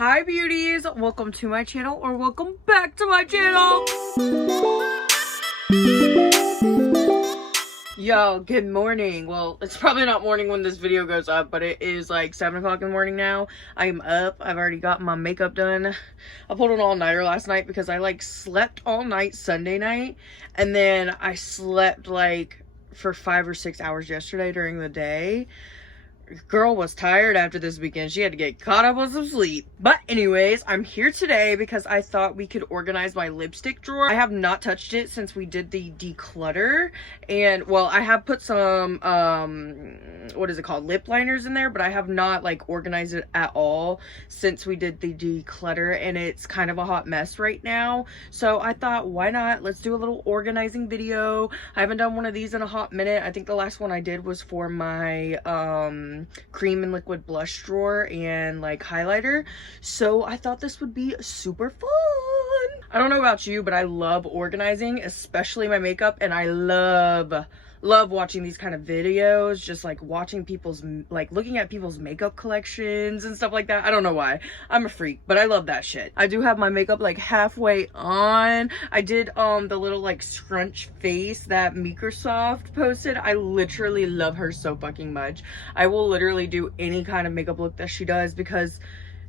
Hi beauties, welcome to my channel or welcome back to my channel. Yo, good morning. Well, it's probably not morning when this video goes up, but it is like 7 o'clock in the morning now. I am up. I've already got my makeup done. I pulled an all-nighter last night because I like slept all night Sunday night, and then I slept like for 5 or 6 hours yesterday during the day. Girl was tired after this weekend. She had to get caught up on some sleep. But anyways, I'm here today because I thought we could organize my lipstick drawer. I have not touched it since we did the declutter. And well, I have put some what is it called, lip liners in there, but I have not like organized it at all since we did the declutter, and it's kind of a hot mess right now. So I thought, why not, let's do a little organizing video. I haven't done one of these in a hot minute. I think the last one I did was for my cream and liquid blush drawer and like highlighter, so I thought this would be super fun. I don't know about you, but I love organizing, especially my makeup, and I love watching these kind of videos, just like watching people's, like looking at people's makeup collections and stuff like that. I don't know why, I'm a freak, but I love that shit. I do have my makeup like halfway on. I did the little like scrunch face that Microsoft posted. I literally love her so fucking much. I will literally do any kind of makeup look that she does because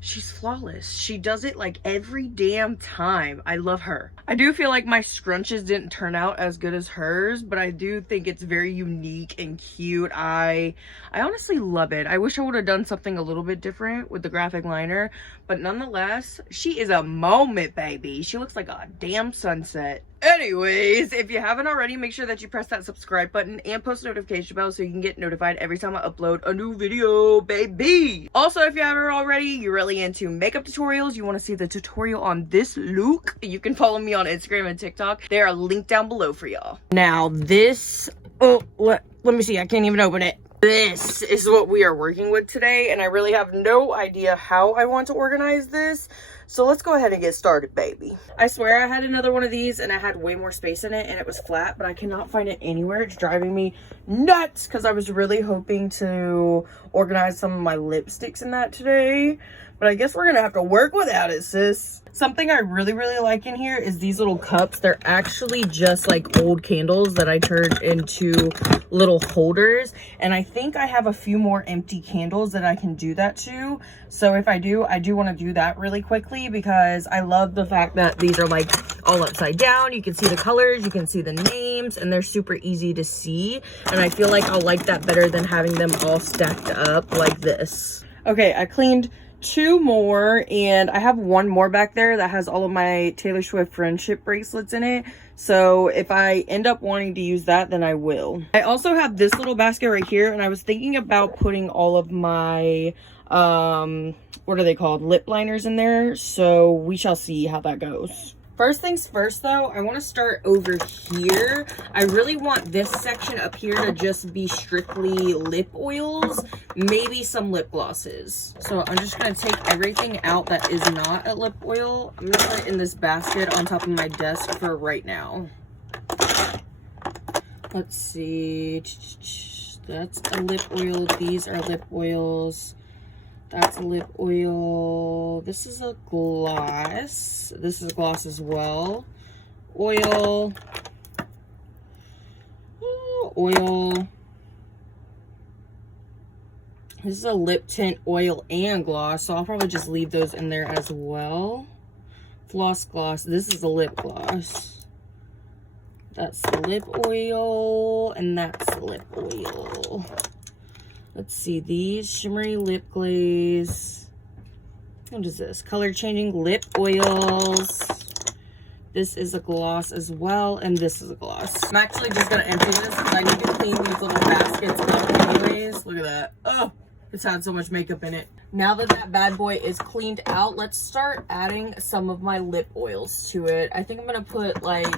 she's flawless. She does it like every damn time. I love her. I do feel like my scrunches didn't turn out as good as hers, but I do think it's very unique and cute. I honestly love it. I wish I would have done something a little bit different with the graphic liner, but nonetheless, she is a moment, baby. She looks like a damn sunset. Anyways, if you haven't already, make sure that you press that subscribe button and post notification bell so you can get notified every time I upload a new video, baby. Also, if you haven't already, you're really into makeup tutorials, you want to see the tutorial on this look, you can follow me on Instagram and TikTok. They are linked down below for y'all. Now this, oh, let me see, I can't even open it. This is what we are working with today, and I really have no idea how I want to organize this. So let's go ahead and get started, baby. I swear I had another one of these and I had way more space in it and it was flat, but I cannot find it anywhere. It's driving me nuts because I was really hoping to organize some of my lipsticks in that today. But I guess we're gonna have to work without it, sis. Something I really like in here is these little cups. They're actually just like old candles that I turned into little holders. And I think I have a few more empty candles that I can do that to. So if I do want to do that really quickly because I love the fact that these are like all upside down. You can see the colors, you can see the names, and they're super easy to see. And I feel like I'll like that better than having them all stacked up like this. Okay, I cleaned 2 more, and I have 1 more back there that has all of my Taylor Swift friendship bracelets in it. So if I end up wanting to use that, then I will. I also have this little basket right here, and I was thinking about putting all of my what are they called, lip liners in there, so we shall see how that goes. First things first though, I want to start over here. I really want this section up here to just be strictly lip oils, maybe some lip glosses. So I'm just going to take everything out that is not a lip oil. I'm going to put it in this basket on top of my desk for right now. Let's see. That's a lip oil. These are lip oils. That's a lip oil. This is a gloss. This is a gloss as well. Oil. Oil. This is a lip tint, oil, and gloss. So I'll probably just leave those in there as well. Floss gloss. This is a lip gloss. That's the lip oil. And that's the lip oil. Let's see, these shimmery lip glaze. What is this? Color changing lip oils. This is a gloss as well, and this is a gloss. I'm actually just gonna empty this because I need to clean these little baskets up anyways. Look at that. Oh, it's had so much makeup in it. Now that that bad boy is cleaned out, let's start adding some of my lip oils to it. I think I'm gonna put like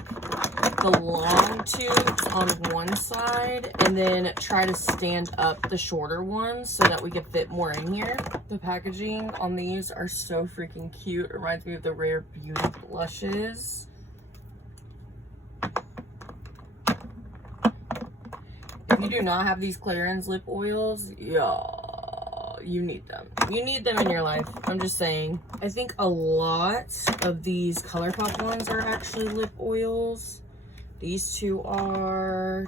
the long tubes on one side and then try to stand up the shorter ones so that we can fit more in here. The packaging on these are so freaking cute. It reminds me of the Rare Beauty blushes. If you do not have these Clarins lip oils, yeah, You need them. You need them in your life. I'm just saying. I think a lot of these ColourPop ones are actually lip oils. These two are...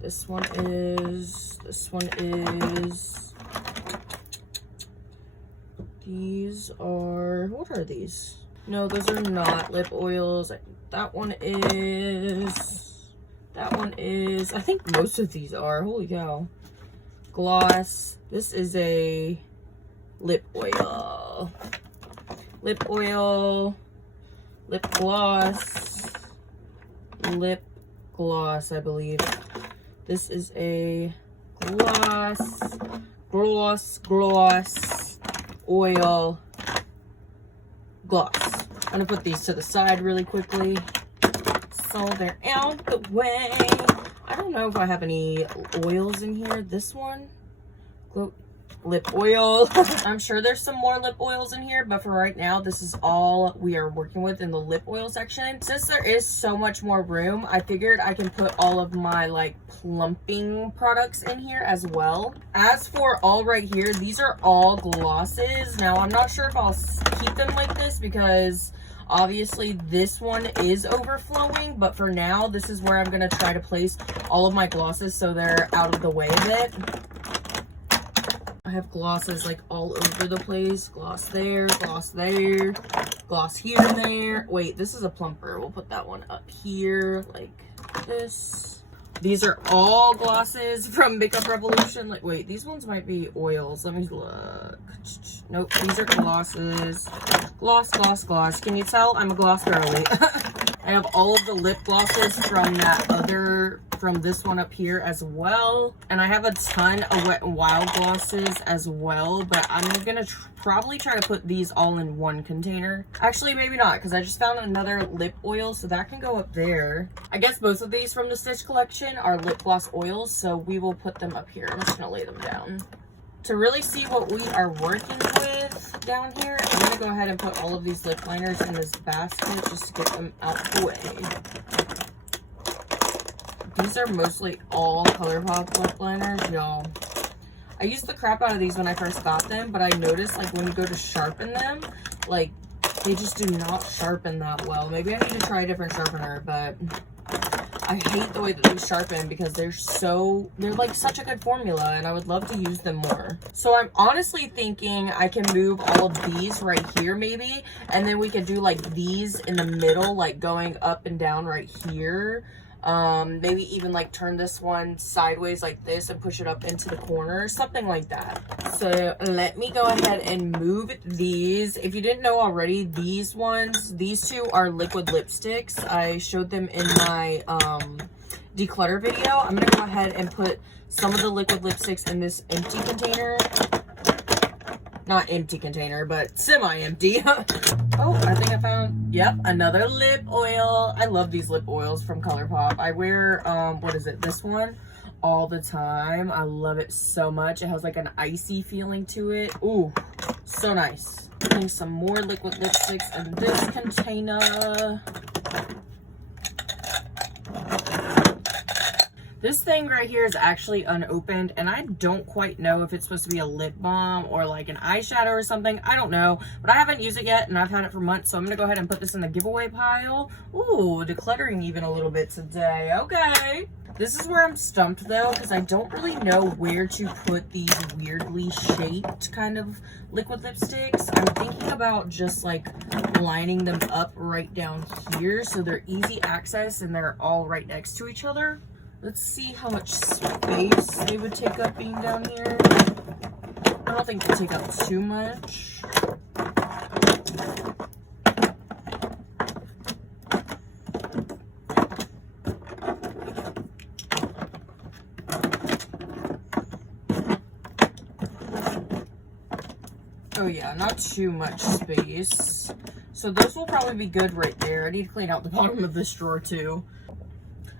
This one is... These are... What are these? No, those are not lip oils. That one is... I think most of these are. Holy cow. Gloss. This is a lip oil. Lip oil. Lip gloss. Lip gloss, I believe. This is a gloss. Gloss. Oil. Gloss. I'm gonna put these to the side really quickly so they're out the way. I don't know if I have any oils in here. This one, lip oil. I'm sure there's some more lip oils in here, but for right now, this is all we are working with in the lip oil section. Since there is so much more room, I figured I can put all of my like plumping products in here as well. As for all right here, these are all glosses. Now, I'm not sure if I'll keep them like this because obviously this one is overflowing, but for now, this is where I'm going to try to place all of my glosses so they're out of the way a bit. I have glosses like all over the place. Gloss there, gloss there, gloss here and there. Wait, this is a plumper. We'll put that one up here like this. These are all glosses from Makeup Revolution. Like, wait, these ones might be oils. Let me look. Nope, these are glosses. Gloss, gloss, gloss. Can you tell I'm a gloss girly? I have all of the lip glosses from from this one up here as well. And I have a ton of Wet n Wild glosses as well, but I'm gonna probably try to put these all in one container. Actually, maybe not, because I just found another lip oil, so that can go up there. I guess both of these from the Stitch collection are lip gloss oils, so we will put them up here. I'm just gonna lay them down. To really see what we are working with down here, I'm gonna go ahead and put all of these lip liners in this basket just to get them out the way. These are mostly all ColourPop lip liners, y'all. I used the crap out of these when I first got them, but I noticed like when you go to sharpen them, like they just do not sharpen that well. Maybe I need to try a different sharpener, but I hate the way that they sharpen because they're like such a good formula and I would love to use them more. So I'm honestly thinking I can move all of these right here maybe, and then we could do like these in the middle, like going up and down right here. Maybe even like turn this one sideways like this and push it up into the corner, something like that. So let me go ahead and move these. If you didn't know already, these two are liquid lipsticks. I showed them in my declutter video. I'm gonna go ahead and put some of the liquid lipsticks in this empty container. Not empty container, but semi-empty. Oh, I think I found, yep, another lip oil. I love these lip oils from ColourPop. I wear, what is it, this one all the time. I love it so much. It has like an icy feeling to it. Ooh, so nice. Putting some more liquid lipsticks in this container. This thing right here is actually unopened, and I don't quite know if it's supposed to be a lip balm or like an eyeshadow or something. I don't know, but I haven't used it yet, and I've had it for months, so I'm gonna go ahead and put this in the giveaway pile. Ooh, decluttering even a little bit today. Okay. This is where I'm stumped though, because I don't really know where to put these weirdly shaped kind of liquid lipsticks. I'm thinking about just like lining them up right down here so they're easy access and they're all right next to each other. Let's see how much space they would take up being down here. I don't think they take up too much. Oh yeah, not too much space. So those will probably be good right there. I need to clean out the bottom of this drawer too.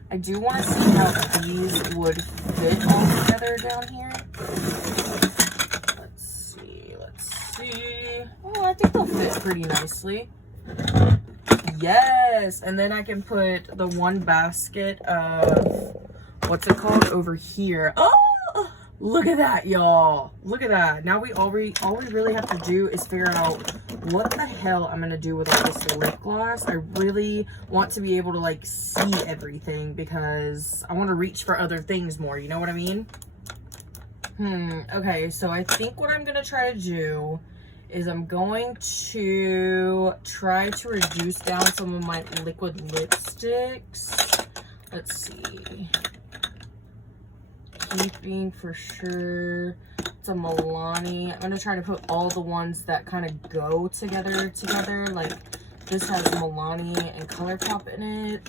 I do want to see how these would fit all together down here. Let's see. Oh, I think they'll fit pretty nicely. Yes, and then I can put the one basket of, what's it called, over here. Oh, Look at that, y'all. Look at that. Now all we really have to do is figure out what the hell I'm gonna do with all this lip gloss. I really want to be able to like see everything because I want to reach for other things more. You know what I mean? Okay, so I think what I'm gonna try to do is I'm going to try to reduce down some of my liquid lipsticks. Let's see. Keeping for sure. It's a Milani. I'm gonna try to put all the ones that kind of go together. Like this has Milani and ColourPop in it.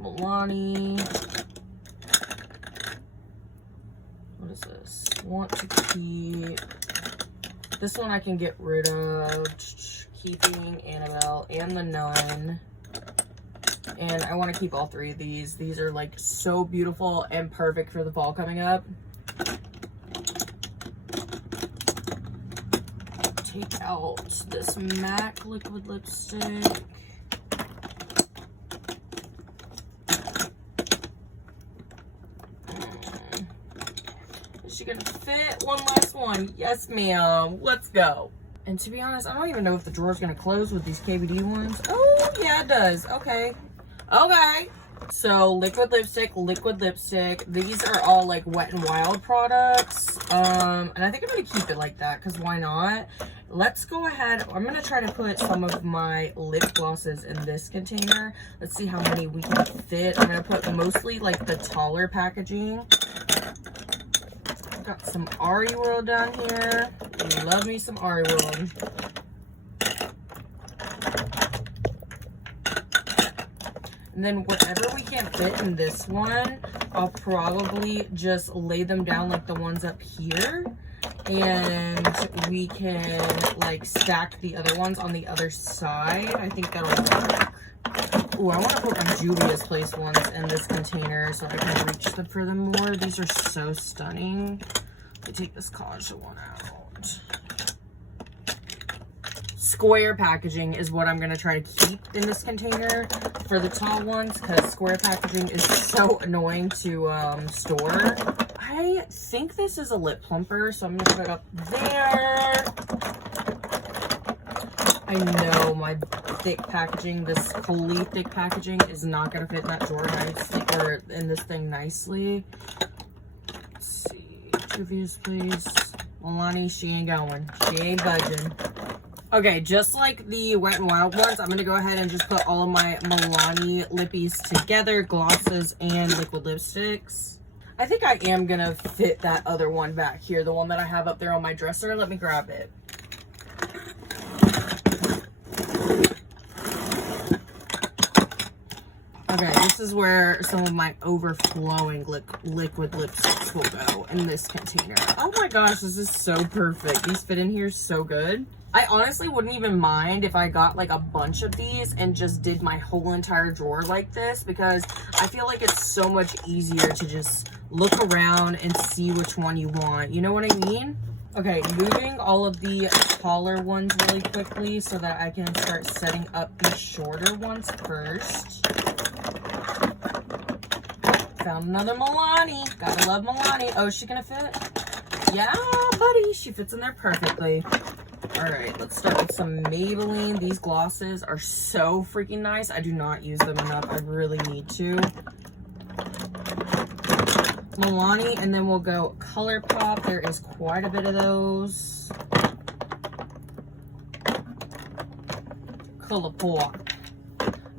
Milani. What is this? Want to keep. This one I can get rid of. Keeping Annabelle and the Nun. And I want to keep all three of these. These are like so beautiful and perfect for the fall coming up. Take out this MAC liquid lipstick. Is she gonna fit? One last one. Yes, ma'am. Let's go. And to be honest, I don't even know if the drawer's gonna close with these KVD ones. Oh, yeah, it does. Okay. Okay, so liquid lipstick. These are all like Wet n Wild products. And I think I'm gonna keep it like that because why not? Let's go ahead. I'm gonna try to put some of my lip glosses in this container. Let's see how many we can fit. I'm gonna put mostly like the taller packaging. Got some Ari World down here. Love me some Ari World. And then whatever we can't fit in this one, I'll probably just lay them down like the ones up here. And we can like stack the other ones on the other side. I think that'll work. Ooh, I want to put my Juvia's Place ones in this container so I can reach them for them more. These are so stunning. Let me take this Kaja one out. Square packaging is what I'm going to try to keep in this container for the tall ones because square packaging is so annoying to store. I think this is a lip plumper, so I'm going to put it up there. I know my thick packaging, this fully thick packaging is not going to fit in that drawer nicely, or in this thing nicely. Let's see. Juvia's Place. Milani, she ain't going. She ain't budging. Okay, just like the Wet n Wild ones, I'm going to go ahead and just put all of my Milani lippies together, glosses and liquid lipsticks. I think I am going to fit that other one back here, the one that I have up there on my dresser. Let me grab it. Okay, this is where some of my overflowing liquid lipsticks will go in this container. Oh my gosh, this is so perfect. These fit in here so good. I honestly wouldn't even mind if I got like a bunch of these and just did my whole entire drawer like this because I feel like it's so much easier to just look around and see which one you want. You know what I mean? Okay, moving all of the taller ones really quickly so that I can start setting up the shorter ones first. Found another Milani. Gotta love Milani. Oh, is she gonna fit? Yeah, buddy. She fits in there perfectly. Alright, let's start with some Maybelline. These glosses are so freaking nice. I do not use them enough. I really need to. Milani, and then we'll go ColourPop. There is quite a bit of those. ColourPop.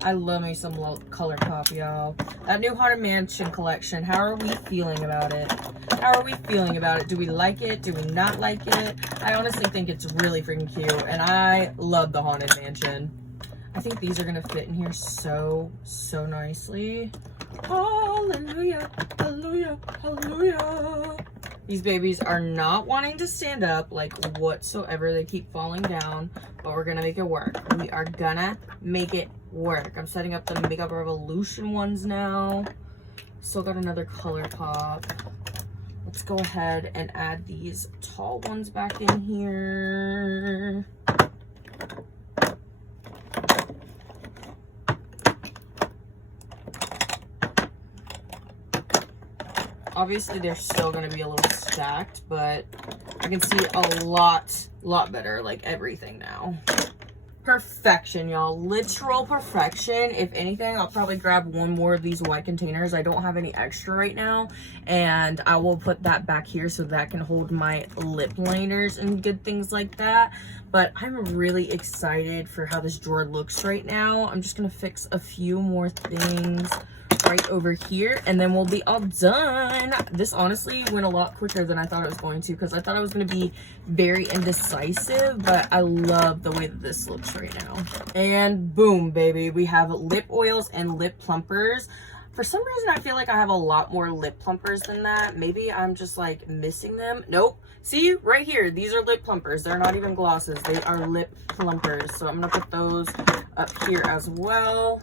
I love me some ColourPop, y'all. That new Haunted Mansion collection, how are we feeling about it? How are we feeling about it? Do we like it? Do we not like it? I honestly think it's really freaking cute, and I love the Haunted Mansion. I think these are gonna fit in here so nicely. Hallelujah, hallelujah, hallelujah. These babies are not wanting to stand up like whatsoever. They keep falling down, but we're gonna make it work. We are gonna make it work. I'm setting up the Makeup Revolution ones now. Still got another ColourPop. Let's go ahead and add these tall ones back in here. Obviously, they're still going to be a little stacked, but I can see a lot better, like everything now. Perfection, y'all. Literal perfection. If anything, I'll probably grab one more of these white containers. I don't have any extra right now, and I will put that back here so that can hold my lip liners and good things like that. But I'm really excited for how this drawer looks right now. I'm just gonna fix a few more things right over here, and then we'll be all done. This honestly went a lot quicker than I thought it was going to, because I thought I was going to be very indecisive, but I love the way that this looks right now. And boom, baby, we have lip oils and lip plumpers. For some reason, I feel like I have a lot more lip plumpers than that. Maybe I'm just like missing them. Nope. See, right here, these are lip plumpers. They're not even glosses. They are lip plumpers. So I'm going to put those up here as well.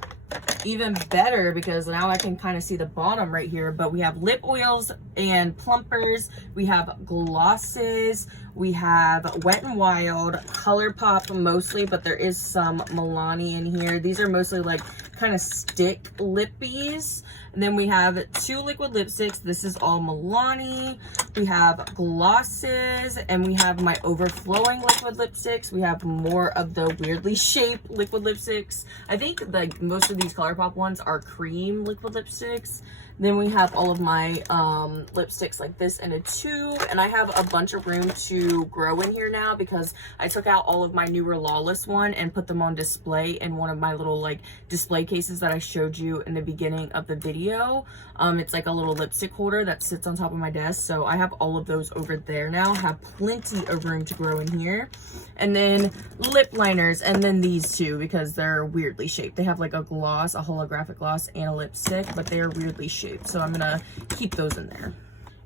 Even better, because now I can kind of see the bottom right here. But we have lip oils and plumpers. We have glosses. We have Wet n Wild, ColourPop mostly, but there is some Milani in here. These are mostly like kind of stick lippies. And then we have 2 liquid lipsticks. This is all Milani. We have glosses, and we have my overflowing liquid lipsticks. We have more of the weirdly shaped liquid lipsticks. I think like most of these ColourPop ones are cream liquid lipsticks. Then we have all of my lipsticks like this in a tube, and I have a bunch of room to grow in here now because I took out all of my newer Lawless one and put them on display in one of my little like display cases that I showed you in the beginning of the video. It's like a little lipstick holder that sits on top of my desk, so I have all of those over there now. Have plenty of room to grow in here. And then lip liners, and then these two because they're weirdly shaped. They have like a gloss, a holographic gloss, and a lipstick, but they're weirdly shaped, so I'm gonna keep those in there.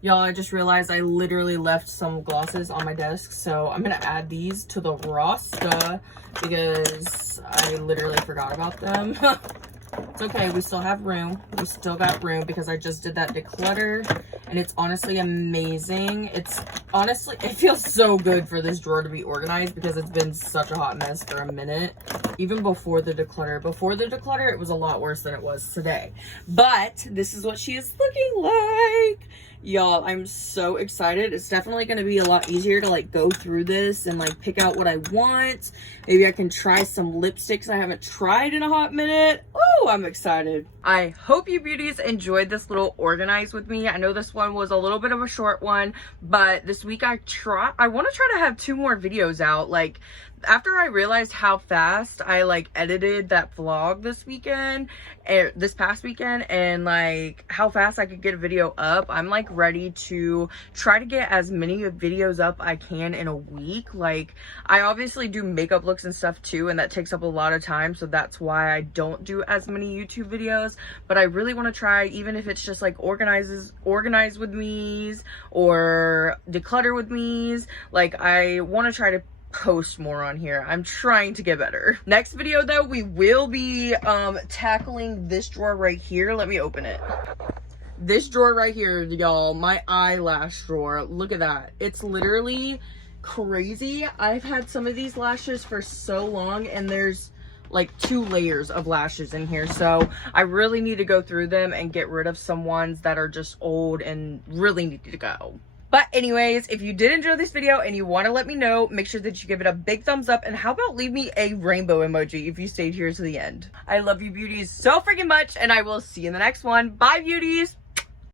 Y'all, I just realized I literally left some glosses on my desk, so I'm gonna add these to the roster because I literally forgot about them. It's okay, we still have room. We still got room because I just did that declutter, and it's honestly amazing. It's honestly, it feels so good for this drawer to be organized because it's been such a hot mess for a minute. Even before the declutter. Before the declutter, it was a lot worse than it was today. But this is what she is looking like. Y'all, I'm so excited. It's definitely going to be a lot easier to like go through this and like pick out what I want. Maybe I can try some lipsticks I haven't tried in a hot minute. Oh, I'm excited. I hope you beauties enjoyed this little organize with me. I know this one was a little bit of a short one, but this week I want to try to have 2 more videos out. Like, after I realized how fast I like edited that vlog this past weekend, and like how fast I could get a video up, I'm like ready to try to get as many videos up I can in a week. Like, I obviously do makeup looks and stuff too, and that takes up a lot of time, so that's why I don't do as many YouTube videos. But I really want to try, even if it's just like organize with me's or declutter with me's. Like, I want to try to post more on here. I'm trying to get better. Next video though, we will be tackling this drawer right here. Let me open it. This drawer right here, y'all, my eyelash drawer. Look at that. It's literally crazy. I've had some of these lashes for so long, and there's like 2 layers of lashes in here, so I really need to go through them and get rid of some ones that are just old and really need to go. But anyways, if you did enjoy this video and you want to let me know, make sure that you give it a big thumbs up, and how about leave me a rainbow emoji if you stayed here to the end. I love you beauties so freaking much, and I will see you in the next one. Bye beauties!